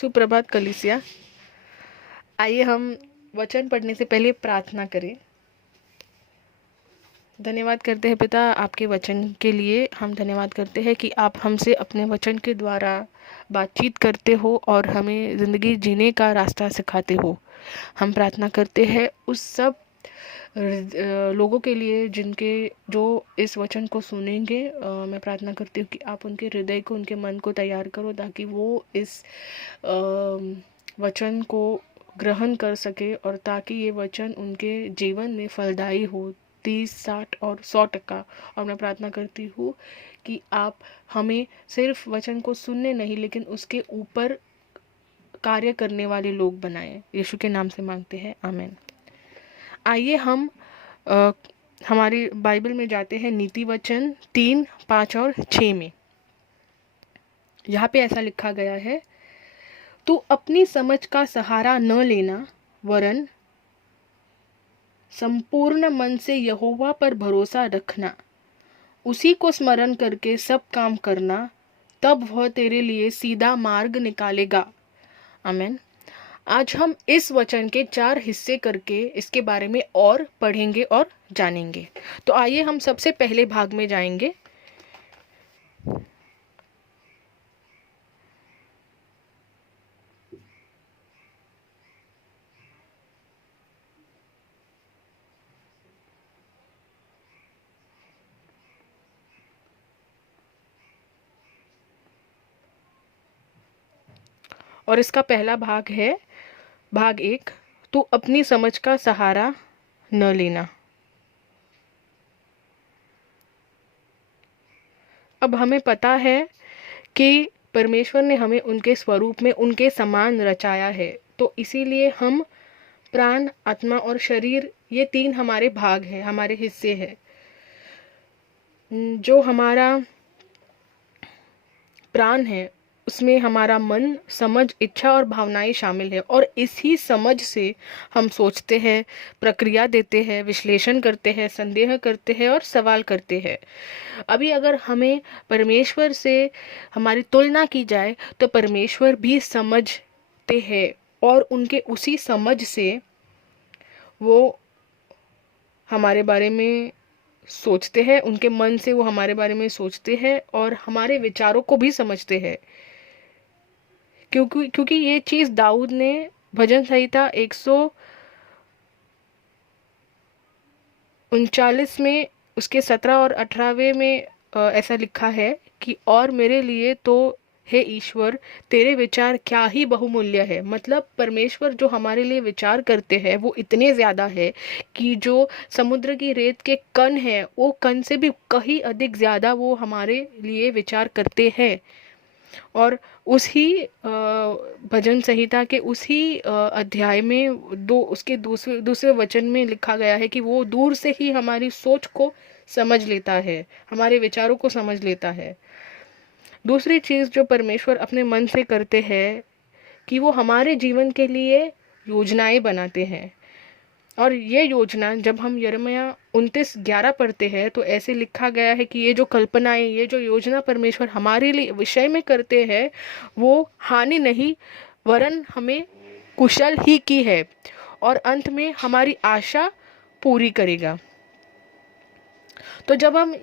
सुप्रभात कलीसिया। आइए हम वचन पढ़ने से पहले प्रार्थना करें। धन्यवाद करते हैं पिता आपके वचन के लिए। हम धन्यवाद करते हैं कि आप हमसे अपने वचन के द्वारा बातचीत करते हो और हमें ज़िंदगी जीने का रास्ता सिखाते हो। हम प्रार्थना करते हैं उस सब लोगों के लिए जिनके जो इस वचन को सुनेंगे। मैं प्रार्थना करती हूँ कि आप उनके हृदय को, उनके मन को तैयार करो ताकि वो इस वचन को ग्रहण कर सके और ताकि ये वचन उनके जीवन में फलदायी हो, 30, 60 और 100%। और मैं प्रार्थना करती हूँ कि आप हमें सिर्फ वचन को सुनने नहीं लेकिन उसके ऊपर कार्य करने वाले लोग बनाएं। यीशु के नाम से मांगते हैं, आमीन। आइए हम हमारी बाइबल में जाते हैं नीति वचन 3, 5 और 6 में। यहाँ पे ऐसा लिखा गया है, तू अपनी समझ का सहारा न लेना वरन संपूर्ण मन से यहोवा पर भरोसा रखना, उसी को स्मरण करके सब काम करना, तब वह तेरे लिए सीधा मार्ग निकालेगा। आमीन। आज हम इस वचन के 4 हिस्से करके इसके बारे में और पढ़ेंगे और जानेंगे। तो आइए हम सबसे पहले भाग में जाएंगे। और इसका पहला भाग है भाग 1, तू अपनी समझ का सहारा न लेना। अब हमें पता है कि परमेश्वर ने हमें उनके स्वरूप में उनके समान रचाया है, तो इसीलिए हम प्राण, आत्मा और शरीर, ये 3 हमारे भाग हैं, हमारे हिस्से हैं। जो हमारा प्राण है उसमें हमारा मन, समझ, इच्छा और भावनाएं शामिल है और इसी समझ से हम सोचते हैं, प्रक्रिया देते हैं, विश्लेषण करते हैं, संदेह करते हैं और सवाल करते हैं। अभी अगर हमें परमेश्वर से हमारी तुलना की जाए तो परमेश्वर भी समझते हैं और उनके उसी समझ से वो हमारे बारे में सोचते हैं, उनके मन से वो हमारे बारे में सोचते हैं और हमारे विचारों को भी समझते हैं। क्योंकि ये चीज़ दाऊद ने भजन संहिता 139 में उसके 17 और 18वें में ऐसा लिखा है कि और मेरे लिए तो हे ईश्वर तेरे विचार क्या ही बहुमूल्य है। मतलब परमेश्वर जो हमारे लिए विचार करते हैं वो इतने ज़्यादा है कि जो समुद्र की रेत के कण हैं वो कण से भी कहीं अधिक ज़्यादा वो हमारे लिए विचार करते हैं। और उसी भजन संहिता के उसी अध्याय में उसके दूसरे वचन में लिखा गया है कि वो दूर से ही हमारी सोच को समझ लेता है, हमारे विचारों को समझ लेता है। दूसरी चीज़ जो परमेश्वर अपने मन से करते हैं कि वो हमारे जीवन के लिए योजनाएं बनाते हैं। और ये योजना जब हम यिर्मयाह 29:11 पढ़ते हैं तो ऐसे लिखा गया है कि ये जो कल्पनाएं, ये जो योजना परमेश्वर हमारे लिए विषय में करते हैं वो हानि नहीं वरन हमें कुशल ही की है और अंत में हमारी आशा पूरी करेगा। तो जब हम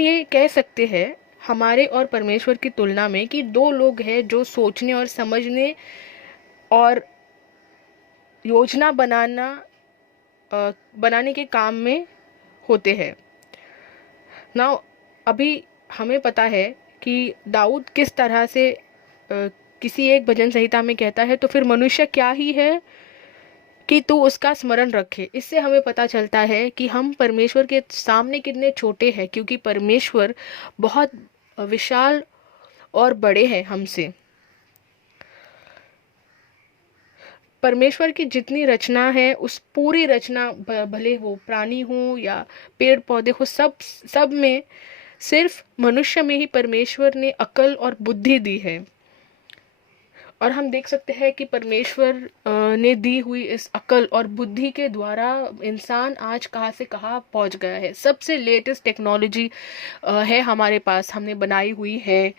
ये कह सकते हैं हमारे और परमेश्वर की तुलना में कि 2 लोग हैं जो सोचने और समझने और योजना बनाने के काम में होते हैं ना। अभी हमें पता है कि दाऊद किस तरह से किसी एक भजन संहिता में कहता है, तो फिर मनुष्य क्या ही है कि तू उसका स्मरण रखे। इससे हमें पता चलता है कि हम परमेश्वर के सामने कितने छोटे हैं, क्योंकि परमेश्वर बहुत विशाल और बड़े हैं हमसे। परमेश्वर की जितनी रचना है उस पूरी रचना, भले वो प्राणी हो या पेड़ पौधे हो, सब में सिर्फ मनुष्य में ही परमेश्वर ने अकल और बुद्धि दी है। और हम देख सकते हैं कि परमेश्वर ने दी हुई इस अकल और बुद्धि के द्वारा इंसान आज कहाँ से कहाँ पहुँच गया है। सबसे लेटेस्ट टेक्नोलॉजी है हमारे पास, हमने बनाई हुई है।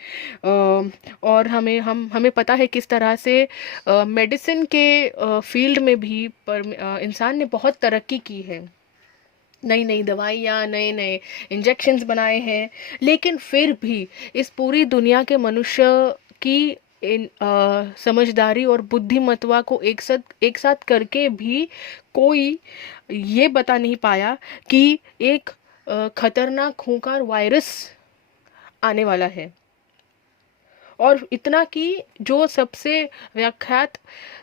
और हमें पता है किस तरह से मेडिसिन के फील्ड में भी इंसान ने बहुत तरक्की की है। नई नई दवाइयाँ, नए नए इंजेक्शन्स बनाए हैं, लेकिन फिर भी इस पूरी दुनिया के मनुष्य की इन समझदारी और बुद्धिमत्ता को एक साथ करके भी कोई ये बता नहीं पाया कि एक खतरनाक खूंखार वायरस आने वाला है। और इतना कि जो सबसे विख्यात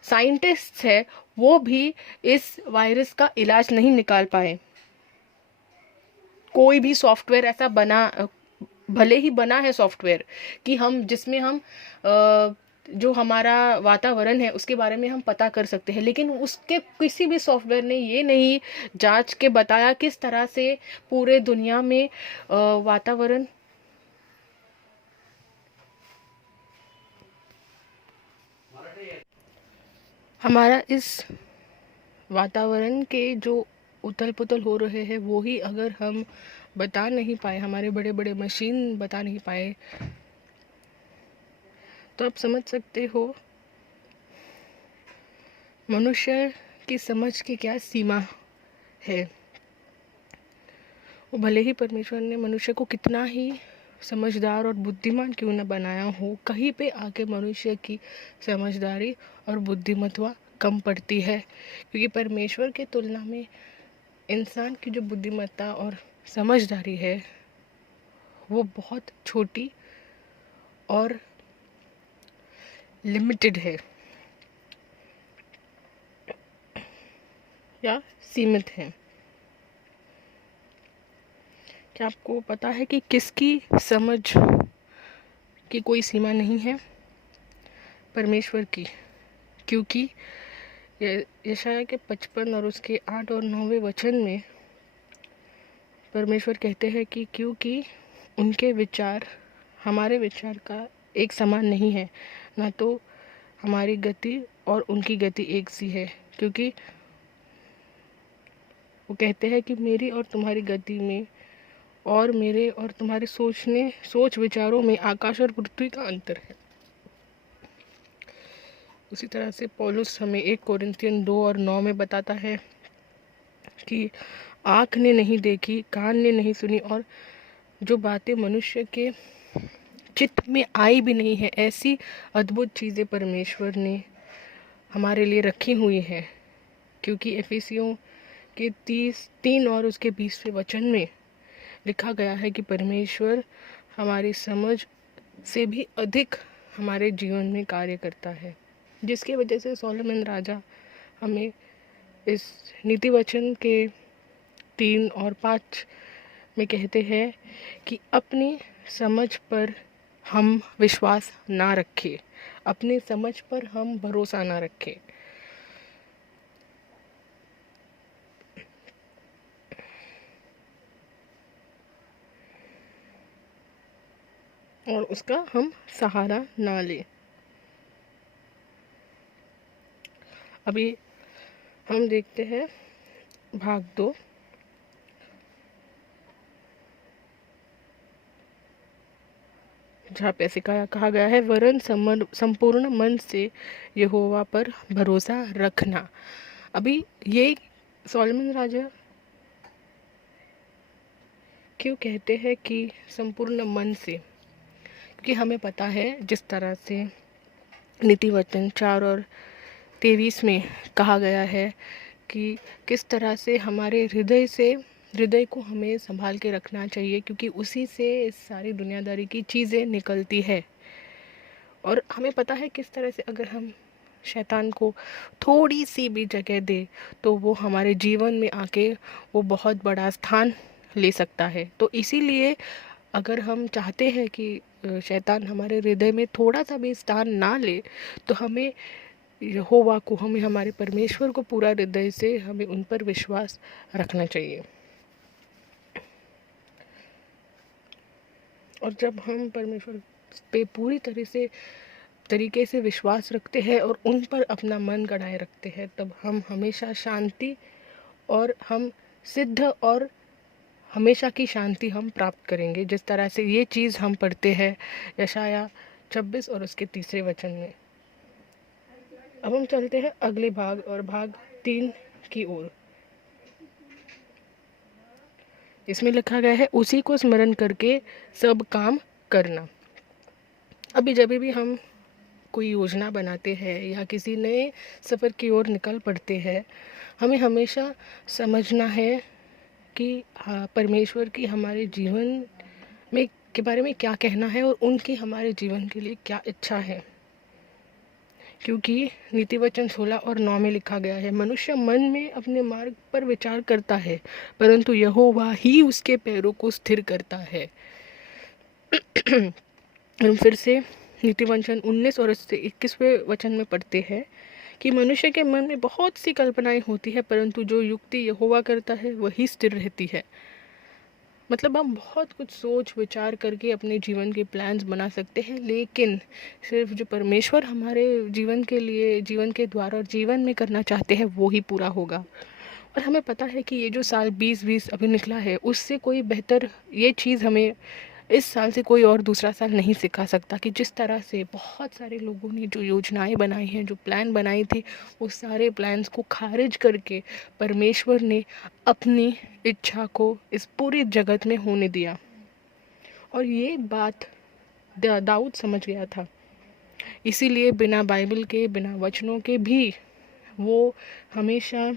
साइंटिस्ट है वो भी इस वायरस का इलाज नहीं निकाल पाए। कोई भी सॉफ्टवेयर ऐसा भले ही बना है सॉफ्टवेयर कि हम जिसमें हम जो हमारा वातावरण है उसके बारे में हम पता कर सकते हैं, लेकिन उसके किसी भी सॉफ्टवेयर ने ये नहीं जांच के बताया किस तरह से पूरे दुनिया में वातावरण हमारा इस वातावरण के जो उथल पुथल हो रहे हैं वो ही अगर हम बता नहीं पाए, हमारे बड़े बड़े मशीन बता नहीं पाए, तो आप समझ सकते हो मनुष्य की समझ की क्या सीमा है। वो भले ही परमेश्वर ने मनुष्य को कितना ही समझदार और बुद्धिमान क्यों न बनाया हो, कहीं पे आके मनुष्य की समझदारी और बुद्धिमत्ता कम पड़ती है, क्योंकि परमेश्वर की तुलना में इंसान की जो बुद्धिमत्ता और समझदारी है वो बहुत छोटी और लिमिटेड है या सीमित है। क्या आपको पता है कि किसकी समझ की कोई सीमा नहीं है? परमेश्वर की। क्योंकि यशाया के 55 और उसके 8 और 9वें वचन में परमेश्वर कहते हैं कि क्योंकि उनके विचार हमारे विचार का एक समान नहीं है, ना तो हमारी गति और उनकी गति एक सी है। क्योंकि वो कहते हैं कि मेरी और तुम्हारी गति में और मेरे और तुम्हारे सोच विचारों में आकाश और पृथ्वी का अंतर है। उसी तरह से पौलुस हमें 1 कोरिन्थियन 2 और 9 में बताता है कि आँख ने नहीं देखी, कान ने नहीं सुनी, और जो बातें मनुष्य के चित्त में आई भी नहीं है, ऐसी अद्भुत चीज़ें परमेश्वर ने हमारे लिए रखी हुई हैं। क्योंकि एफिसियों के 3 और उसके 20वें वचन में लिखा गया है कि परमेश्वर हमारी समझ से भी अधिक हमारे जीवन में कार्य करता है, जिसकी वजह से सोलोमन राजा हमें इस नीति वचन के 3 और 5 में कहते हैं कि अपनी समझ पर हम विश्वास ना रखें, अपनी समझ पर हम भरोसा ना रखें। और उसका हम सहारा ना लें। अभी हम देखते हैं भाग 2। जहाँ पे सिखाया कहा गया है, वरन संपूर्ण मन से यहोवा पर भरोसा रखना। अभी ये सोलोमन राजा क्यों कहते हैं कि संपूर्ण मन से? क्योंकि हमें पता है जिस तरह से नीति वचन 4 और 23 में कहा गया है कि किस तरह से हमारे हृदय को हमें संभाल के रखना चाहिए, क्योंकि उसी से इस सारी दुनियादारी की चीज़ें निकलती है। और हमें पता है किस तरह से अगर हम शैतान को थोड़ी सी भी जगह दे तो वो हमारे जीवन में आके वो बहुत बड़ा स्थान ले सकता है। तो इसीलिए अगर हम चाहते हैं कि शैतान हमारे हृदय में थोड़ा सा भी स्थान ना ले, तो हमें यहोवा को, हमें हमारे परमेश्वर को पूरा हृदय से हमें उन पर विश्वास रखना चाहिए। और जब हम परमेश्वर पे पूरी तरह से तरीके से विश्वास रखते हैं और उन पर अपना मन गड़ाए रखते हैं, तब हम हमेशा शांति और हम सिद्ध और हमेशा की शांति हम प्राप्त करेंगे। जिस तरह से ये चीज़ हम पढ़ते हैं यशाया 26 और उसके 3 वचन में। अब हम चलते हैं अगले भाग और भाग 3 की ओर। इसमें लिखा गया है, उसी को स्मरण करके सब काम करना। अभी जब भी हम कोई योजना बनाते हैं या किसी नए सफ़र की ओर निकल पड़ते हैं, हमें हमेशा समझना है कि हाँ, परमेश्वर की हमारे जीवन में के बारे में क्या कहना है और उनकी हमारे जीवन के लिए क्या इच्छा है। क्योंकि नीति वचन 16 और 9 में लिखा गया है, मनुष्य मन में अपने मार्ग पर विचार करता है, परंतु यहोवा ही उसके पैरों को स्थिर करता है। हम फिर से नीति वचन 19 और 21वें वचन में पढ़ते हैं कि मनुष्य के मन में बहुत सी कल्पनाएं होती है, परंतु जो युक्ति यहोवा करता है वही स्थिर रहती है। मतलब हम बहुत कुछ सोच विचार करके अपने जीवन के प्लान्स बना सकते हैं, लेकिन सिर्फ जो परमेश्वर हमारे जीवन के लिए, जीवन के द्वारा और जीवन में करना चाहते हैं वो ही पूरा होगा। और हमें पता है कि ये जो साल 2020 अभी निकला है, उससे कोई बेहतर ये चीज़ हमें इस साल से कोई और दूसरा साल नहीं सिखा सकता कि जिस तरह से बहुत सारे लोगों ने जो योजनाएं बनाई हैं, जो प्लान बनाई थी, उस सारे प्लान्स को खारिज करके परमेश्वर ने अपनी इच्छा को इस पूरी जगत में होने दिया। और ये बात दाऊद समझ गया था, इसीलिए बिना बाइबल के, बिना वचनों के भी वो हमेशा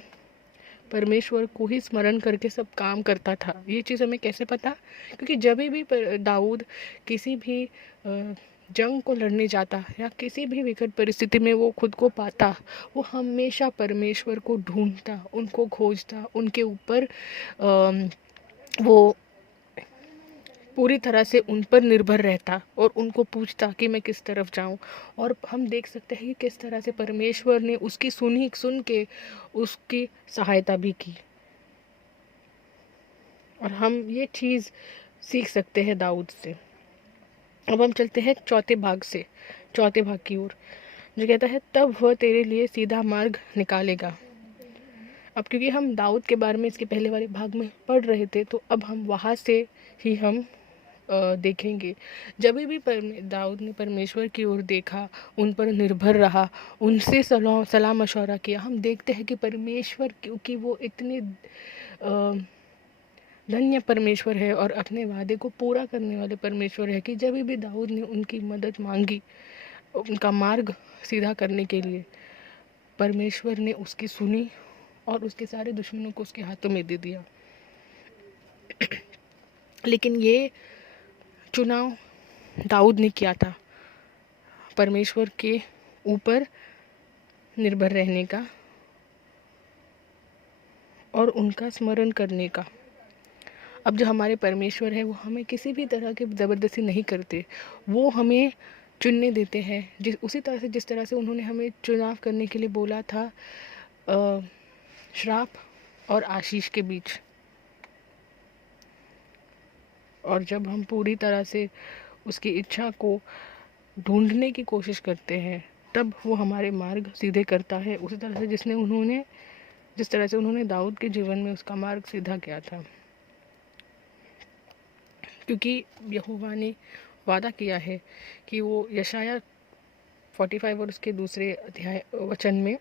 परमेश्वर को ही स्मरण करके सब काम करता था। ये चीज़ हमें कैसे पता? क्योंकि जब भी दाऊद किसी भी जंग को लड़ने जाता या किसी भी विकट परिस्थिति में वो खुद को पाता, वो हमेशा परमेश्वर को ढूंढता, उनको खोजता, उनके ऊपर वो पूरी तरह से उन पर निर्भर रहता और उनको पूछता कि मैं किस तरफ जाऊं। और हम देख सकते हैं कि किस तरह से परमेश्वर ने उसकी सुन के उसकी सहायता भी की। और हम ये चीज़ सीख सकते हैं दाऊद से। अब हम चलते हैं चौथे भाग की ओर, जो कहता है, तब वह तेरे लिए सीधा मार्ग निकालेगा। अब क्योंकि हम दाऊद के बारे में इसके पहले वाले भाग में पढ़ रहे थे, तो अब हम वहाँ से ही हम देखेंगे। जब भी दाऊद ने परमेश्वर की ओर देखा, उन पर निर्भर रहा, उनसे सलाह मशवरा किया, हम देखते हैं कि परमेश्वर, क्योंकि वो इतने धन्य परमेश्वर है और अपने वादे को पूरा करने वाले परमेश्वर है कि जब भी दाऊद ने उनकी मदद मांगी उनका मार्ग सीधा करने के लिए, परमेश्वर ने उसकी सुनी और उसके सारे दुश्मनों को उसके हाथों में दे दिया। लेकिन ये चुनाव दाऊद ने किया था, परमेश्वर के ऊपर निर्भर रहने का और उनका स्मरण करने का। अब जो हमारे परमेश्वर है, वो हमें किसी भी तरह की ज़बरदस्ती नहीं करते, वो हमें चुनने देते हैं उसी तरह से जिस तरह से उन्होंने हमें चुनाव करने के लिए बोला था, श्राप और आशीष के बीच। और जब हम पूरी तरह से उसकी इच्छा को ढूंढने की कोशिश करते हैं, तब वो हमारे मार्ग सीधे करता है, उसी तरह से जिस तरह से उन्होंने दाऊद के जीवन में उसका मार्ग सीधा किया था। क्योंकि यहोवा ने वादा किया है कि वो यशाया 45 और उसके 2 वचन में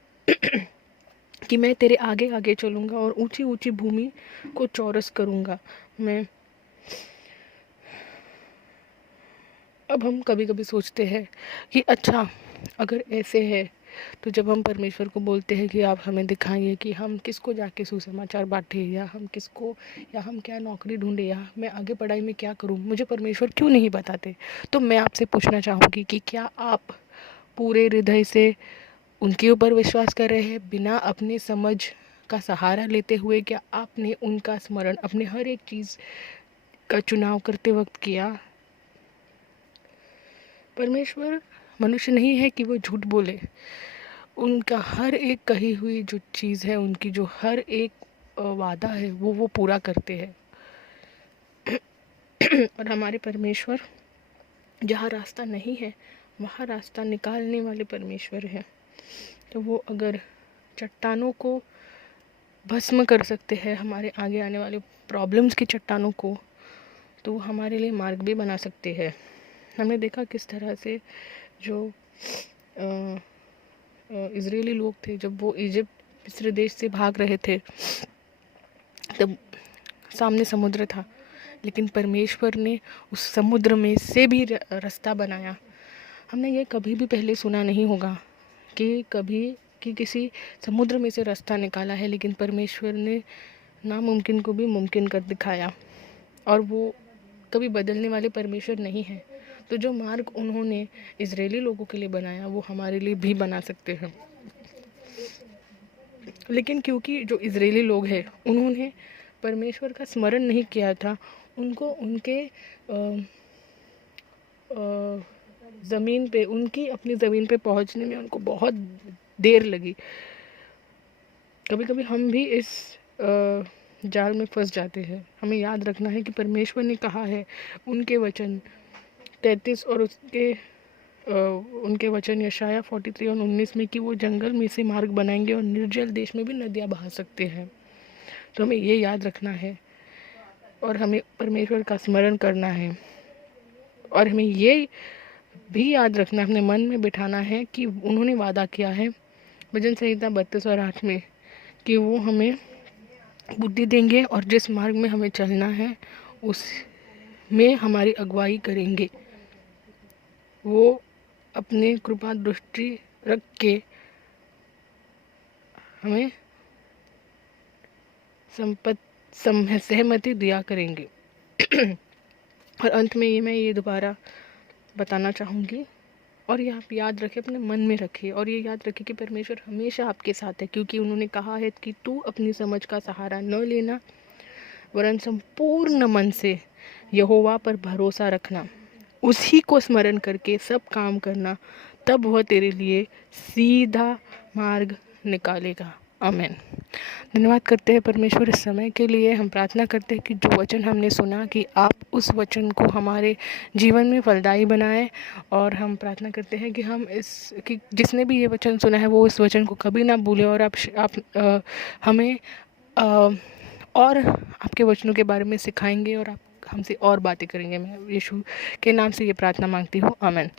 कि मैं तेरे आगे आगे चलूँगा और ऊंची ऊंची भूमि को चौरस करूँगा। अब हम कभी कभी सोचते हैं कि अच्छा, अगर ऐसे है तो जब हम परमेश्वर को बोलते हैं कि आप हमें दिखाइए कि हम किसको जाके सुसमाचार बांटे, या हम क्या नौकरी ढूंढे, या मैं आगे पढ़ाई में क्या करूं, मुझे परमेश्वर क्यों नहीं बताते? तो मैं आपसे पूछना चाहूँगी कि क्या आप पूरे हृदय से उनके ऊपर विश्वास कर रहे हैं, बिना अपने समझ का सहारा लेते हुए? क्या आपने उनका स्मरण अपने हर एक चीज़ का चुनाव करते वक्त किया? परमेश्वर मनुष्य नहीं है कि वो झूठ बोले। उनका हर एक कही हुई जो चीज़ है, उनकी जो हर एक वादा है, वो पूरा करते हैं। और हमारे परमेश्वर जहाँ रास्ता नहीं है, वहाँ रास्ता निकालने वाले परमेश्वर हैं। तो वो अगर चट्टानों को भस्म कर सकते हैं, हमारे आगे आने वाले प्रॉब्लम्स की चट्टानों को, तो वो हमारे लिए मार्ग भी बना सकते हैं। हमने देखा किस तरह से जो इजरायली लोग थे, जब वो इजिप्ट मिस्र देश से भाग रहे थे, तब सामने समुद्र था, लेकिन परमेश्वर ने उस समुद्र में से भी रास्ता बनाया। हमने ये कभी भी पहले सुना नहीं होगा कि किसी समुद्र में से रास्ता निकाला है, लेकिन परमेश्वर ने नामुमकिन को भी मुमकिन कर दिखाया। और वो कभी बदलने वाले परमेश्वर नहीं है। तो जो मार्ग उन्होंने इजरायली लोगों के लिए बनाया, वो हमारे लिए भी बना सकते हैं। लेकिन क्योंकि जो इजरायली लोग हैं, उन्होंने परमेश्वर का स्मरण नहीं किया था, उनको उनके ज़मीन पे, उनकी अपनी ज़मीन पे पहुंचने में उनको बहुत देर लगी। कभी कभी हम भी इस जाल में फंस जाते हैं। हमें याद रखना है कि परमेश्वर ने कहा है, उनके वचन 33 और उनके वचन यशाया 43 और 19 में, कि वो जंगल में से मार्ग बनाएंगे और निर्जल देश में भी नदियाँ बहा सकते हैं। तो हमें ये याद रखना है और हमें परमेश्वर का स्मरण करना है, और हमें ये भी याद रखना, अपने मन में बिठाना है कि उन्होंने वादा किया है भजन संहिता 32 और 8 में, कि वो हमें बुद्धि देंगे और जिस मार्ग में हमें चलना है उस में हमारी अगुवाई करेंगे। वो अपने कृपा दृष्टि रख के हमें सहमति दिया करेंगे। और अंत में मैं ये दोबारा बताना चाहूँगी, और ये आप याद रखें, अपने मन में रखिए, और ये याद रखिए कि परमेश्वर हमेशा आपके साथ है, क्योंकि उन्होंने कहा है कि तू अपनी समझ का सहारा न लेना, वरन संपूर्ण मन से यहोवा पर भरोसा रखना, उसी को स्मरण करके सब काम करना, तब वह तेरे लिए सीधा मार्ग निकालेगा। आमीन। धन्यवाद करते हैं परमेश्वर इस समय के लिए। हम प्रार्थना करते हैं कि जो वचन हमने सुना, कि आप उस वचन को हमारे जीवन में फलदायी बनाएं, और हम प्रार्थना करते हैं कि जिसने भी ये वचन सुना है वो इस वचन को कभी ना भूले, और आप हमें और आपके वचनों के बारे में सिखाएंगे, और आप हमसे और बातें करेंगे। मैं यीशु के नाम से ये प्रार्थना मांगती हूँ। आमीन।